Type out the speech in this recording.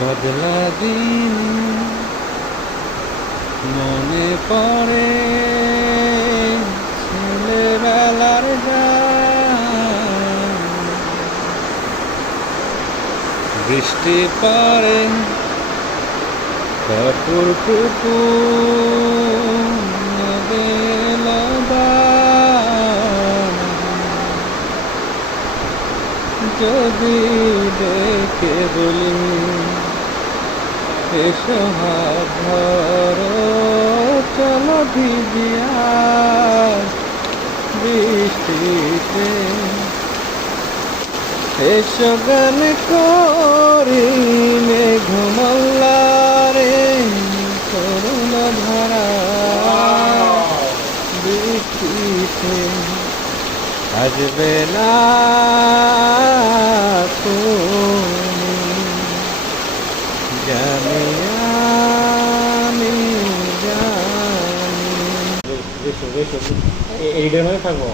বদলা দিন মনে পড়ে ছেলেবেলার গান। বৃষ্টি পড়ে কাপড় কুকুর নদীল বান। যদি ডেকে বলি এসো হাত ধরো চলো ভিজিয়া বৃষ্টিতে, এসো গান করি মেঘমল্লারে করুণ ধারা বৃষ্টিতে আসবে না তুমি জানি আমি জানি। এইটার মধ্যে থাকবো।